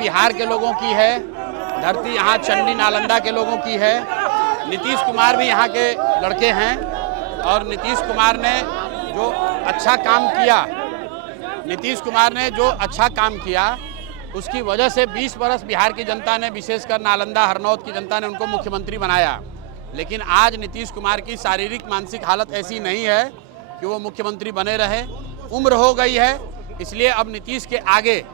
बिहार के लोगों की है, धरती यहाँ चंडी नालंदा के लोगों की है। नीतीश कुमार भी यहाँ के लड़के हैं और नीतीश कुमार ने जो अच्छा काम किया उसकी वजह से 20 बरस बिहार की जनता ने, विशेषकर नालंदा हरनौत की जनता ने उनको मुख्यमंत्री बनाया। लेकिन आज नीतीश कुमार की शारीरिक मानसिक हालत ऐसी नहीं है कि वो मुख्यमंत्री बने रहे। उम्र हो गई है, इसलिए अब नीतीश के आगे,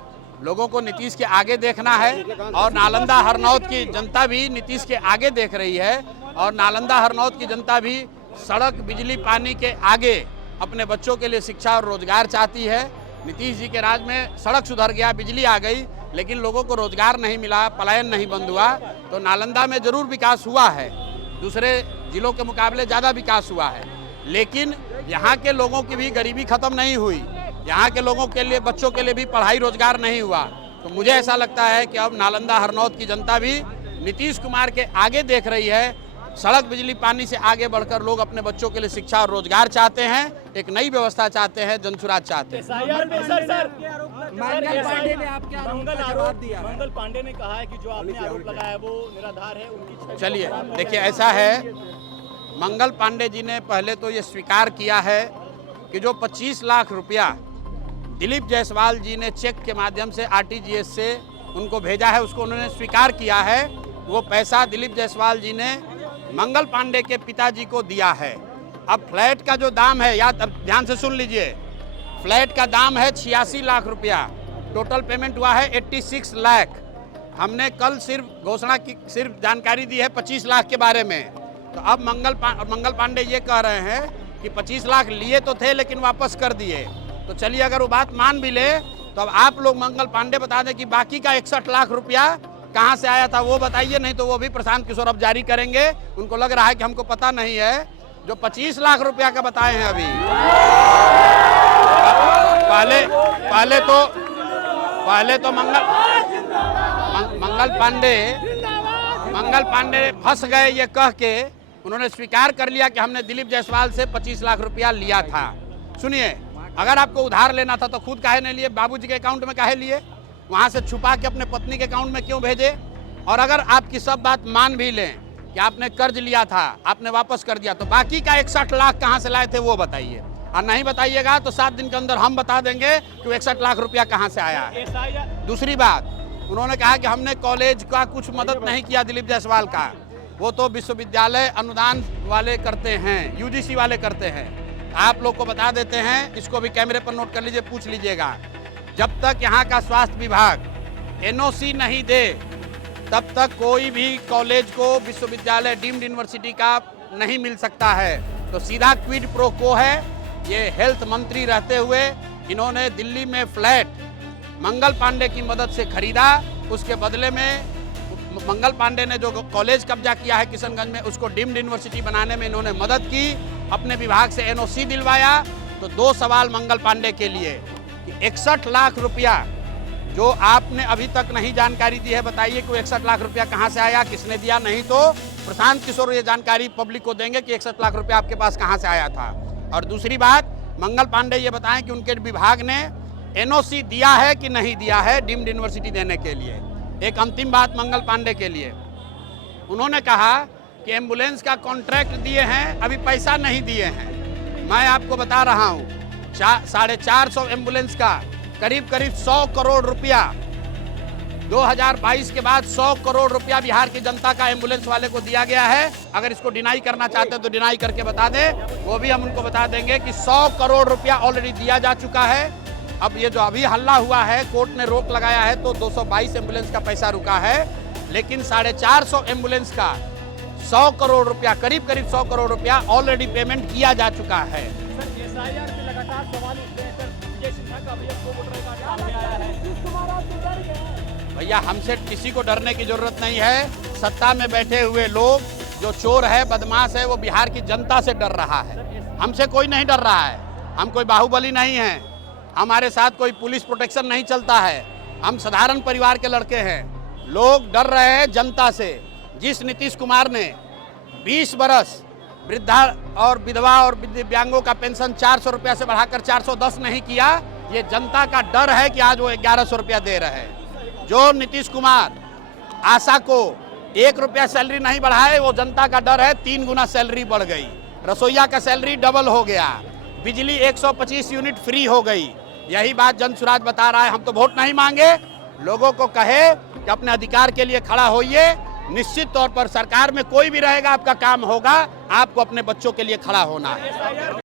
लोगों को नीतीश के आगे देखना है और नालंदा हरनौत की जनता भी नीतीश के आगे देख रही है और नालंदा हरनौत की जनता भी सड़क, बिजली, पानी के आगे अपने बच्चों के लिए शिक्षा और रोजगार चाहती है। नीतीश जी के राज में सड़क सुधर गया, बिजली आ गई, लेकिन लोगों को रोजगार नहीं मिला, पलायन नहीं बंद हुआ। तो नालंदा में जरूर विकास हुआ है, दूसरे जिलों के मुकाबले ज़्यादा विकास हुआ है, लेकिन यहाँ के लोगों की भी गरीबी खत्म नहीं हुई, यहाँ के लोगों के लिए, बच्चों के लिए भी पढ़ाई रोजगार नहीं हुआ। तो मुझे ऐसा लगता है कि अब नालंदा हरनौत की जनता भी नीतीश कुमार के आगे देख रही है। सड़क, बिजली, पानी से आगे बढ़कर लोग अपने बच्चों के लिए शिक्षा और रोजगार चाहते हैं, एक नई व्यवस्था चाहते हैं, जनसुराज चाहते हैं। मंगल पांडे ने कहा है कि जो आपने आरोप लगाया है वो निराधार है, उनकी। चलिए देखिए, ऐसा है, मंगल पांडे जी ने पहले तो ये स्वीकार किया है कि जो 25 लाख रुपया दिलीप जायसवाल जी ने चेक के माध्यम से आरटीजीएस से उनको भेजा है, उसको उन्होंने स्वीकार किया है। वो पैसा दिलीप जायसवाल जी ने मंगल पांडे के पिताजी को दिया है। अब फ्लैट का जो दाम है, याद, अब ध्यान से सुन लीजिए, फ्लैट का दाम है 86 लाख रुपया, टोटल पेमेंट हुआ है 86 लाख। हमने कल सिर्फ घोषणा की, सिर्फ जानकारी दी है 25 लाख के बारे में। तो अब मंगल पांडे ये कह रहे हैं कि 25 लाख लिए तो थे लेकिन वापस कर दिए। तो चलिए, अगर वो बात मान भी ले तो अब आप लोग मंगल पांडे बता दें कि बाकी का 61 लाख रुपया कहाँ से आया था, वो बताइए, नहीं तो वो भी प्रशांत किशोर अब जारी करेंगे। उनको लग रहा है कि हमको पता नहीं है। जो 25 लाख रुपया का बताए हैं अभी, पहले तो मंगल पांडे फंस गए ये कह के, उन्होंने स्वीकार कर लिया कि हमने दिलीप जायसवाल से 25 लाख रुपया लिया था। सुनिए, अगर आपको उधार लेना था तो खुद काहे नहीं लिए, बाबूजी के अकाउंट में काहे लिए, वहां से छुपा के अपने पत्नी के अकाउंट में क्यों भेजे? और अगर आपकी सब बात मान भी लें कि आपने कर्ज लिया था, आपने वापस कर दिया, तो बाकी का 61 लाख कहां से लाए थे वो बताइए। और नहीं बताइएगा तो 7 दिन के अंदर हम बता देंगे कि 61 लाख रुपया कहां से आया है। दूसरी बात, उन्होंने कहा कि हमने कॉलेज का कुछ मदद नहीं किया दिलीप जायसवाल का, वो तो विश्वविद्यालय अनुदान वाले करते हैं, यूजीसी वाले करते हैं। आप लोग को बता देते हैं, इसको भी कैमरे पर नोट कर लीजिए, पूछ लीजिएगा, जब तक यहाँ का स्वास्थ्य विभाग एनओसी नहीं दे तब तक कोई भी कॉलेज को विश्वविद्यालय डीम्ड यूनिवर्सिटी का नहीं मिल सकता है। तो सीधा क्विड प्रो को है, ये हेल्थ मंत्री रहते हुए इन्होंने दिल्ली में फ्लैट मंगल पांडे की मदद से खरीदा, उसके बदले में मंगल पांडे ने जो कॉलेज कब्जा किया है किशनगंज में, उसको डीम्ड यूनिवर्सिटी बनाने में इन्होंने मदद की, अपने विभाग से एनओसी दिलवाया। तो 2 सवाल मंगल पांडे के लिए, 61 लाख रुपया जो आपने अभी तक नहीं जानकारी दी है, बताइए कि 61 लाख रुपया कहां से आया, किसने दिया? नहीं तो प्रशांत किशोर ये जानकारी पब्लिक को देंगे कि 61 लाख रुपया आपके पास कहां से आया था। और दूसरी बात, मंगल पांडे ये बताएं कि उनके विभाग ने एनओसी दिया है कि नहीं दिया है डीम्ड यूनिवर्सिटी देने के लिए। एक अंतिम बात मंगल पांडे के लिए, उन्होंने कहा कि एम्बुलेंस का कॉन्ट्रैक्ट दिए हैं, अभी पैसा नहीं दिए हैं। मैं आपको बता रहा हूँ, 450 एम्बुलेंस का करीब 100 करोड़ रुपया 2022 के बाद 100 करोड़ रुपया बिहार की जनता का एम्बुलेंस वाले को दिया गया है। अगर इसको डिनाई करना चाहते हैं तो डिनाई करके बता दें, वो भी हम उनको बता देंगे कि 100 करोड़ रुपया ऑलरेडी दिया जा चुका है। अब ये जो अभी हल्ला हुआ है, कोर्ट ने रोक लगाया है, तो 222 एम्बुलेंस का पैसा रुका है, लेकिन 450 एम्बुलेंस का 100 करोड़ रुपया, करीब 100 करोड़ रुपया ऑलरेडी पेमेंट किया जा चुका है। भैया, हमसे किसी को डरने की जरूरत नहीं है। सत्ता में बैठे हुए लोग, जो चोर है, बदमाश है, वो बिहार की जनता से डर रहा है। हमसे कोई नहीं डर रहा है। हम कोई बाहुबली नहीं है, हमारे साथ कोई पुलिस प्रोटेक्शन नहीं चलता है। हम साधारण परिवार के लड़के हैं। लोग डर रहे हैं जनता से। जिस नीतीश कुमार ने 20 बरस वृद्धा और विधवा और दिव्यांगों का पेंशन 400 रुपया से बढ़ाकर 410 नहीं किया, ये जनता का डर है कि आज वो 1100 रुपया दे रहे हैं। जो नीतीश कुमार आशा को 1 रुपया सैलरी नहीं बढ़ाए, वो जनता का डर है 3 गुना सैलरी बढ़ गई। रसोईया का सैलरी डबल हो गया, बिजली 125 यूनिट फ्री हो गई। यही बात जन सुराज बता रहा है। हम तो वोट नहीं मांगे, लोगों को कहे कि अपने अधिकार के लिए खड़ा होइए। निश्चित तौर पर सरकार में कोई भी रहेगा, आपका काम होगा, आपको अपने बच्चों के लिए खड़ा होना है।